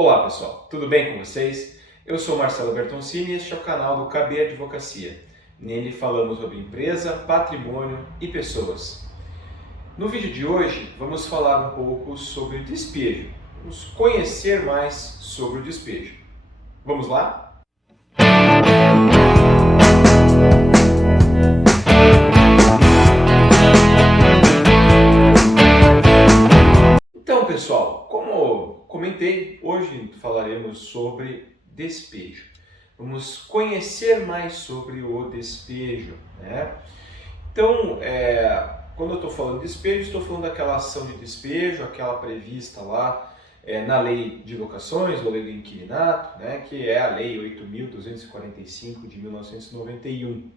Olá pessoal, tudo bem com vocês? Eu sou Marcelo Bertoncini e este é o canal do KB Advocacia. Nele falamos sobre empresa, patrimônio e pessoas. No vídeo de hoje vamos falar um pouco sobre despejo, vamos conhecer mais sobre o despejo. Vamos lá? Então pessoal, como comentei, hoje falaremos sobre despejo. Vamos conhecer mais sobre o despejo, né? Então, quando eu estou falando de despejo, estou falando daquela ação de despejo, aquela prevista lá na Lei de Locações, ou Lei do Inquilinato, né, que é a Lei 8.245 de 1991.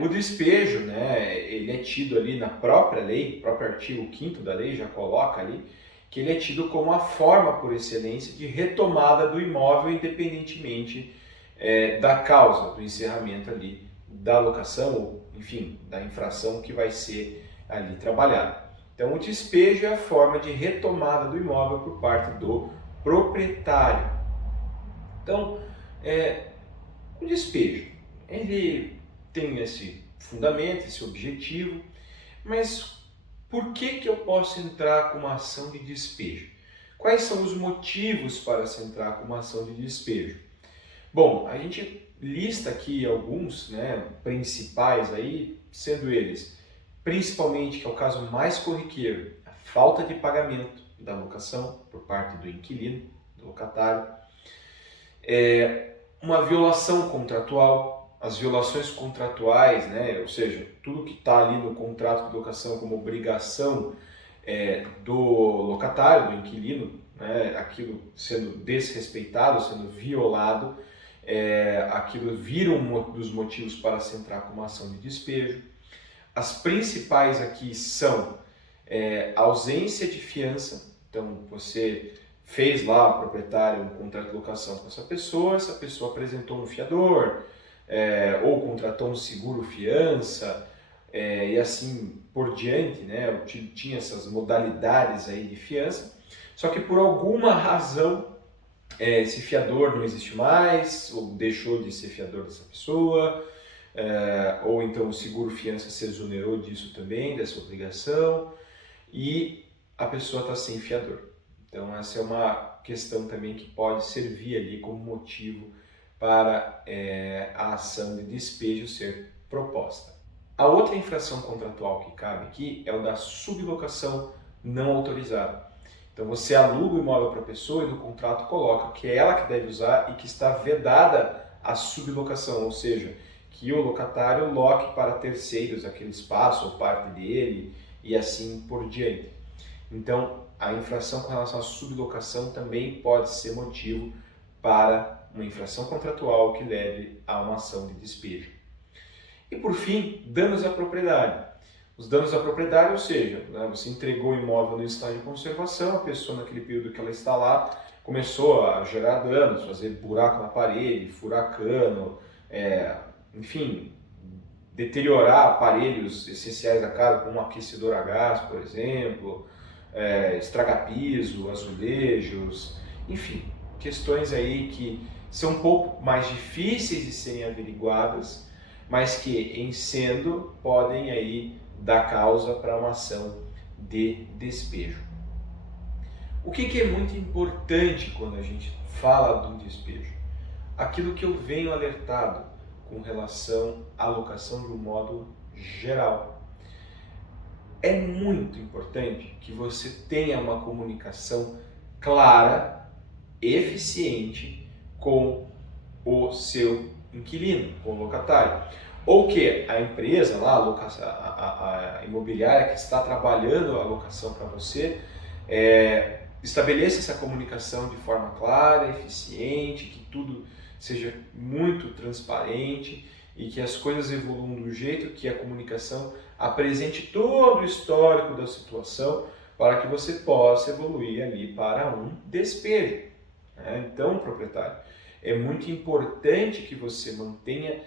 O despejo, né, ele é tido ali na própria lei, o próprio artigo 5º da lei já coloca ali, que ele é tido como a forma por excelência de retomada do imóvel independentemente da causa do encerramento ali da locação, ou enfim, da infração que vai ser ali trabalhada. Então o despejo é a forma de retomada do imóvel por parte do proprietário. Então, o despejo, ele tem esse fundamento, esse objetivo, mas por que eu posso entrar com uma ação de despejo? Quais são os motivos para se entrar com uma ação de despejo? Bom, a gente lista aqui alguns, né, principais aí, sendo eles, principalmente, que é o caso mais corriqueiro, a falta de pagamento da locação por parte do inquilino, do locatário, uma violação contratual. As violações contratuais, né, ou seja, tudo que está ali no contrato de locação como obrigação do locatário, do inquilino, né, aquilo sendo desrespeitado, sendo violado, aquilo vira um dos motivos para se entrar com uma ação de despejo. As principais aqui são ausência de fiança. Então você fez lá, o proprietário, um contrato de locação com essa pessoa apresentou um fiador, ou contratou um seguro fiança, e assim por diante, né? Tinha essas modalidades aí de fiança, só que por alguma razão esse fiador não existe mais, ou deixou de ser fiador dessa pessoa, ou então o seguro fiança se exonerou disso também, dessa obrigação, e a pessoa está sem fiador. Então essa é uma questão também que pode servir ali como motivo para a ação de despejo ser proposta. A outra infração contratual que cabe aqui é o da sublocação não autorizada. Então você aluga o imóvel para a pessoa e no contrato coloca que é ela que deve usar e que está vedada a sublocação, ou seja, que o locatário loque para terceiros aquele espaço ou parte dele e assim por diante. Então a infração com relação à sublocação também pode ser motivo para uma infração contratual que leve a uma ação de despejo. E por fim, danos à propriedade. Os danos à propriedade, ou seja, né, você entregou o imóvel no estado de conservação, a pessoa naquele período que ela está lá começou a gerar danos, fazer buraco na parede, furar cano, enfim, deteriorar aparelhos essenciais da casa, como um aquecedor a gás, por exemplo, estragar piso, azulejos, enfim, questões aí que são um pouco mais difíceis de serem averiguadas, mas que, em sendo, podem aí dar causa para uma ação de despejo. O que é muito importante quando a gente fala de um despejo? Aquilo que eu venho alertado com relação à locação de um modo geral. É muito importante que você tenha uma comunicação clara, eficiente com o seu inquilino, com o locatário. Ou que a empresa lá, a imobiliária que está trabalhando a locação para você, estabeleça essa comunicação de forma clara, eficiente, que tudo seja muito transparente e que as coisas evoluam do jeito que a comunicação apresente todo o histórico da situação para que você possa evoluir ali para um despejo. Então, proprietário, é muito importante que você mantenha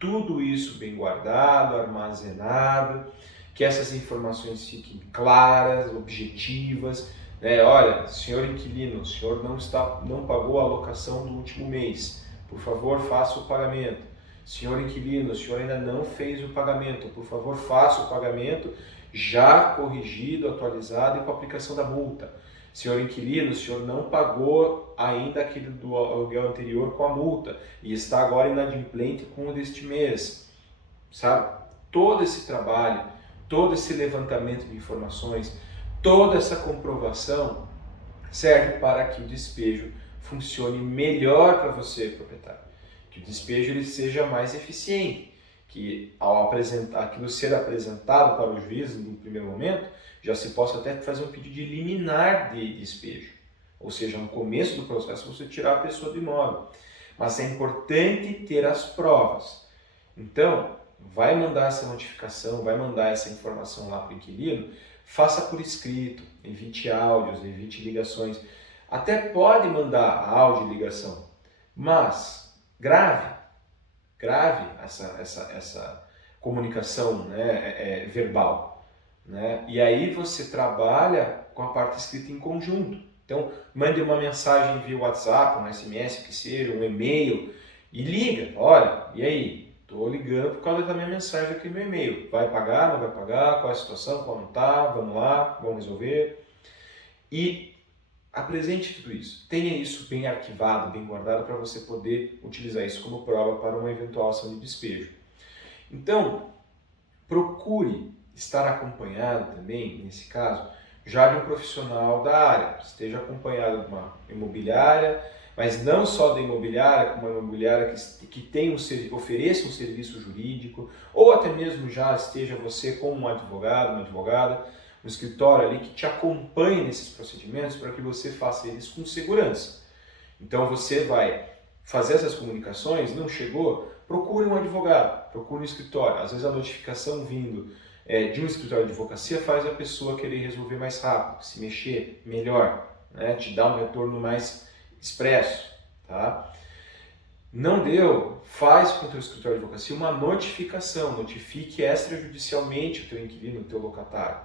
tudo isso bem guardado, armazenado, que essas informações fiquem claras, objetivas, Olha, senhor inquilino, o senhor não pagou a locação do último mês, por favor faça o pagamento. Senhor inquilino, o senhor ainda não fez o pagamento, por favor faça o pagamento já corrigido, atualizado e com a aplicação da multa. Senhor inquilino, o senhor não pagou ainda aquele do aluguel anterior com a multa e está agora inadimplente com o deste mês. Sabe? Todo esse trabalho, todo esse levantamento de informações, toda essa comprovação serve para que o despejo funcione melhor para você, proprietário. Que o despejo ele seja mais eficiente, que ao aquilo ser apresentado para o juiz no primeiro momento, já se possa até fazer um pedido de liminar de despejo. Ou seja, no começo do processo você tirar a pessoa do imóvel. Mas é importante ter as provas. Então, vai mandar essa notificação, vai mandar essa informação lá para o inquilino, faça por escrito, evite áudios, evite ligações. Até pode mandar áudio e ligação, mas grave essa comunicação, né, verbal. Né? E aí você trabalha com a parte escrita em conjunto. Então, mande uma mensagem via WhatsApp, um SMS, o que seja, um e-mail, e liga. Olha, e aí? Estou ligando por causa da minha mensagem aqui no meu e-mail. Vai pagar, não vai pagar? Qual é a situação? Qual não está? Vamos lá, vamos resolver. E apresente tudo isso. Tenha isso bem arquivado, bem guardado, para você poder utilizar isso como prova para uma eventual ação de despejo. Então, procure estar acompanhado também, nesse caso, já de um profissional da área. Esteja acompanhado de uma imobiliária, mas não só da imobiliária, como uma imobiliária que tem ofereça um serviço jurídico, ou até mesmo já esteja você com um advogado, uma advogada, um escritório ali que te acompanhe nesses procedimentos para que você faça eles com segurança. Então você vai fazer essas comunicações, não chegou, procure um advogado, procure um escritório. Às vezes a notificação vindo de um escritório de advocacia faz a pessoa querer resolver mais rápido, se mexer melhor, né? Te dá um retorno mais expresso. Tá? Não deu, faz com o teu escritório de advocacia uma notificação, notifique extrajudicialmente o teu inquilino, o teu locatário.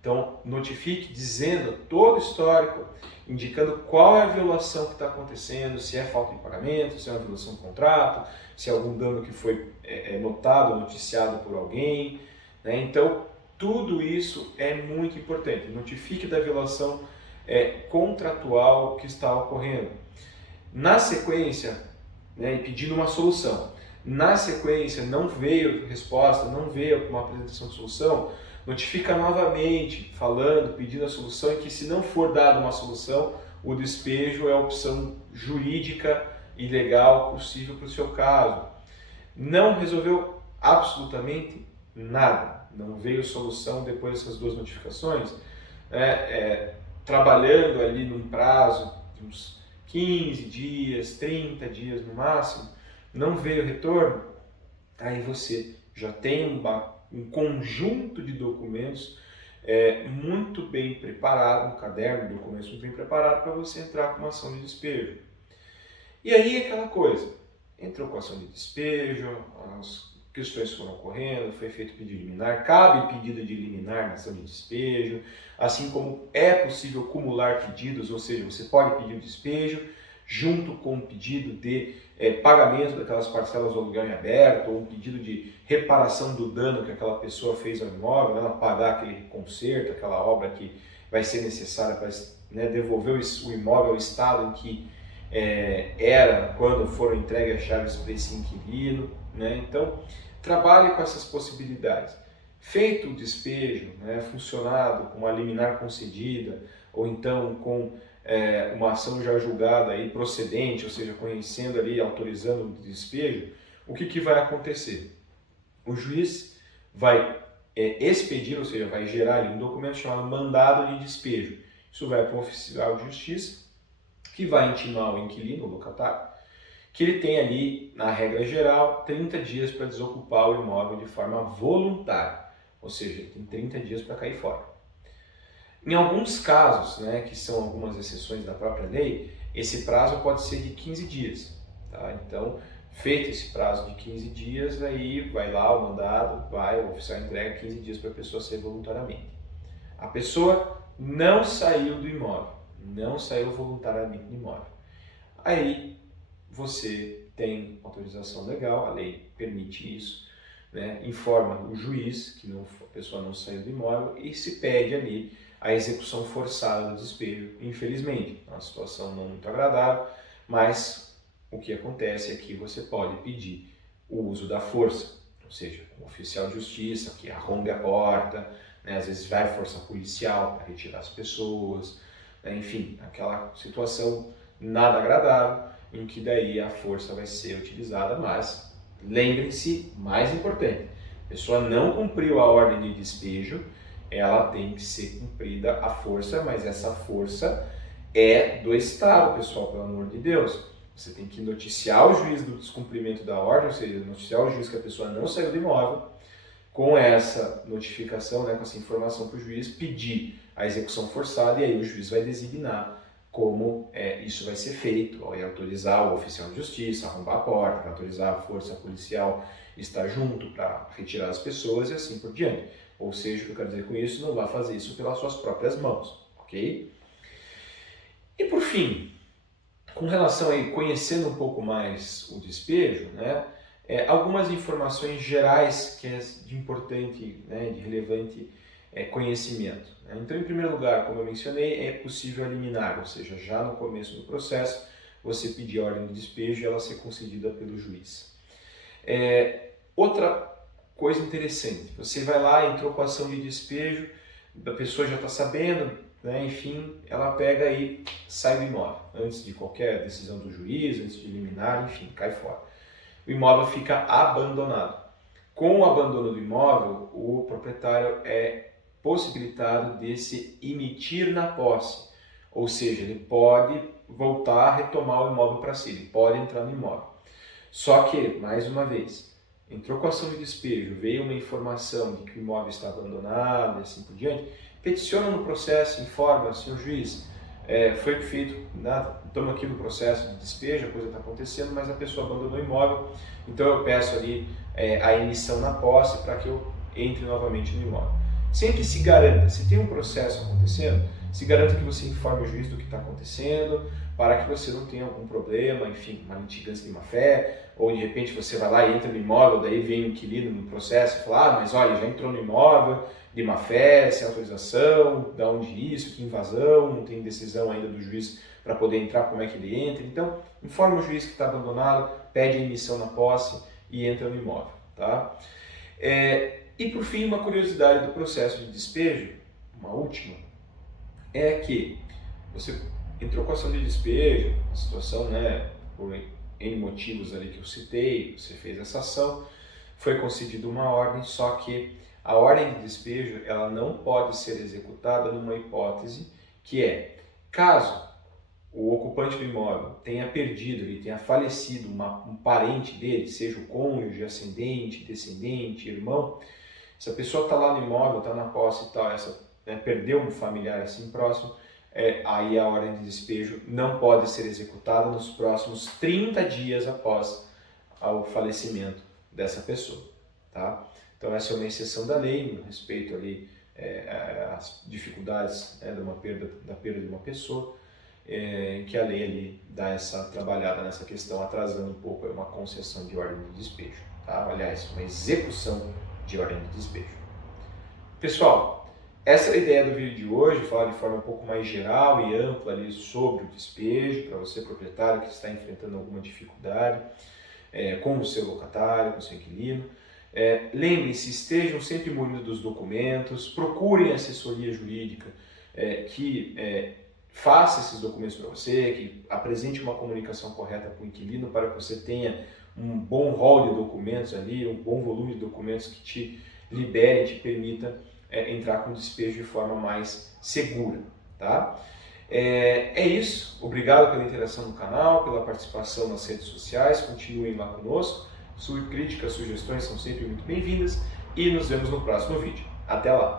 Então, notifique dizendo todo o histórico, indicando qual é a violação que está acontecendo, se é falta de pagamento, se é uma violação do contrato, se é algum dano que foi notado, noticiado por alguém. Né? Então, tudo isso é muito importante. Notifique da violação contratual que está ocorrendo. Na sequência, e pedindo uma solução. Na sequência, não veio resposta, não veio uma apresentação de solução, notifica novamente, falando, pedindo a solução, e que se não for dada uma solução, o despejo é a opção jurídica e legal possível para o seu caso. Não resolveu absolutamente nada, não veio solução depois dessas duas notificações, trabalhando ali num prazo de uns 15 dias, 30 dias no máximo, não veio retorno, aí você já tem um conjunto de documentos muito bem preparado, um caderno de documentos muito bem preparado para você entrar com uma ação de despejo. E aí aquela coisa, entrou com a ação de despejo, as questões foram ocorrendo, foi feito pedido de liminar, cabe pedido de liminar na ação de despejo, assim como é possível acumular pedidos, ou seja, você pode pedir o despejo junto com um pedido de pagamento daquelas parcelas do aluguel em aberto, ou um pedido de reparação do dano que aquela pessoa fez ao imóvel, ela pagar aquele conserto, aquela obra que vai ser necessária para devolver o imóvel ao estado em que era quando foram entregues as chaves para esse inquilino. Então, trabalhe com essas possibilidades. Feito o despejo, funcionado com uma liminar concedida, ou então com uma ação já julgada aí procedente, ou seja, conhecendo ali, autorizando o despejo, o que vai acontecer? O juiz vai expedir, ou seja, vai gerar ali um documento chamado mandado de despejo. Isso vai para o oficial de justiça, que vai intimar o inquilino, o locatário, que ele tem ali, na regra geral, 30 dias para desocupar o imóvel de forma voluntária, ou seja, ele tem 30 dias para cair fora. Em alguns casos, que são algumas exceções da própria lei, esse prazo pode ser de 15 dias. Tá? Então, feito esse prazo de 15 dias, aí vai lá o mandado, o oficial entrega 15 dias para a pessoa sair voluntariamente. A pessoa não saiu do imóvel, não saiu voluntariamente do imóvel. Aí você tem autorização legal, a lei permite isso, né? Informa o juiz que a pessoa não saiu do imóvel e se pede ali a execução forçada do despejo. Infelizmente, é uma situação não muito agradável, mas o que acontece é que você pode pedir o uso da força, ou seja, um oficial de justiça que arrombe a porta, né? Às vezes vai força policial para retirar as pessoas, né? Enfim, aquela situação nada agradável, em que daí a força vai ser utilizada, mas lembrem-se, mais importante, a pessoa não cumpriu a ordem de despejo, ela tem que ser cumprida a força, mas essa força é do Estado, pessoal, pelo amor de Deus. Você tem que noticiar o juiz do descumprimento da ordem, ou seja, noticiar o juiz que a pessoa não saiu do imóvel, com essa notificação, né, com essa informação para o juiz, pedir a execução forçada e aí o juiz vai designar como isso vai ser feito, vai autorizar o oficial de justiça a arrombar a porta, vai autorizar a força policial estar junto para retirar as pessoas e assim por diante. Ou seja, o que eu quero dizer com isso, não vá fazer isso pelas suas próprias mãos, ok? E por fim, com relação a conhecendo um pouco mais o despejo, né, algumas informações gerais que é de importante, né, de relevante conhecimento. Né? Então, em primeiro lugar, como eu mencionei, é possível eliminar, ou seja, já no começo do processo, você pedir a ordem de despejo e ela ser concedida pelo juiz. Outra coisa interessante, você vai lá, entrou com a ação de despejo, a pessoa já está sabendo, né? Enfim, ela pega e sai do imóvel, antes de qualquer decisão do juiz, antes de eliminar, enfim, cai fora. O imóvel fica abandonado. Com o abandono do imóvel, o proprietário é possibilitado de se emitir na posse, ou seja, ele pode voltar a retomar o imóvel para si, ele pode entrar no imóvel. Só que, mais uma vez, entrou com ação de despejo, veio uma informação de que o imóvel está abandonado e assim por diante, peticiona no processo, informa, senhor juiz, foi feito, estamos aqui no processo de despejo, a coisa está acontecendo, mas a pessoa abandonou o imóvel, então eu peço ali a emissão na posse para que eu entre novamente no imóvel. Sempre se garanta, se tem um processo acontecendo, se garanta que você informe o juiz do que está acontecendo, para que você não tenha algum problema, enfim, uma litigância de má-fé, ou de repente você vai lá e entra no imóvel, daí vem o inquilino no processo e fala, mas olha, já entrou no imóvel de má-fé, sem autorização, da onde isso, que invasão, não tem decisão ainda do juiz para poder entrar, como é que ele entra. Então, informa o juiz que está abandonado, pede a emissão na posse e entra no imóvel. Tá? E por fim, uma curiosidade do processo de despejo, uma última, é que você entrou com ação de despejo, a situação, né, por N motivos ali que eu citei, você fez essa ação, foi concedida uma ordem, só que a ordem de despejo ela não pode ser executada numa hipótese que é, caso o ocupante do imóvel tenha perdido, ele tenha falecido um parente dele, seja o cônjuge, ascendente, descendente, irmão, se a pessoa está lá no imóvel, está na posse e tal, perdeu um familiar assim próximo, aí a ordem de despejo não pode ser executada nos próximos 30 dias após o falecimento dessa pessoa. Tá? Então essa é uma exceção da lei, no respeito ali às dificuldades da perda de uma pessoa, que a lei ali dá essa trabalhada nessa questão, atrasando um pouco uma concessão de ordem de despejo. Tá? Aliás, uma execução de ordem de despejo. Pessoal, essa é a ideia do vídeo de hoje, falar de forma um pouco mais geral e ampla ali sobre o despejo, para você proprietário que está enfrentando alguma dificuldade com o seu locatário, com o seu inquilino. Lembre-se, estejam sempre munidos dos documentos, procurem assessoria jurídica que faça esses documentos para você, que apresente uma comunicação correta para o inquilino para que você tenha um bom rol de documentos ali, um bom volume de documentos que te libere, te permita entrar com despejo de forma mais segura. Tá? É isso, obrigado pela interação no canal, pela participação nas redes sociais, continuem lá conosco, críticas, sugestões são sempre muito bem-vindas e nos vemos no próximo vídeo. Até lá!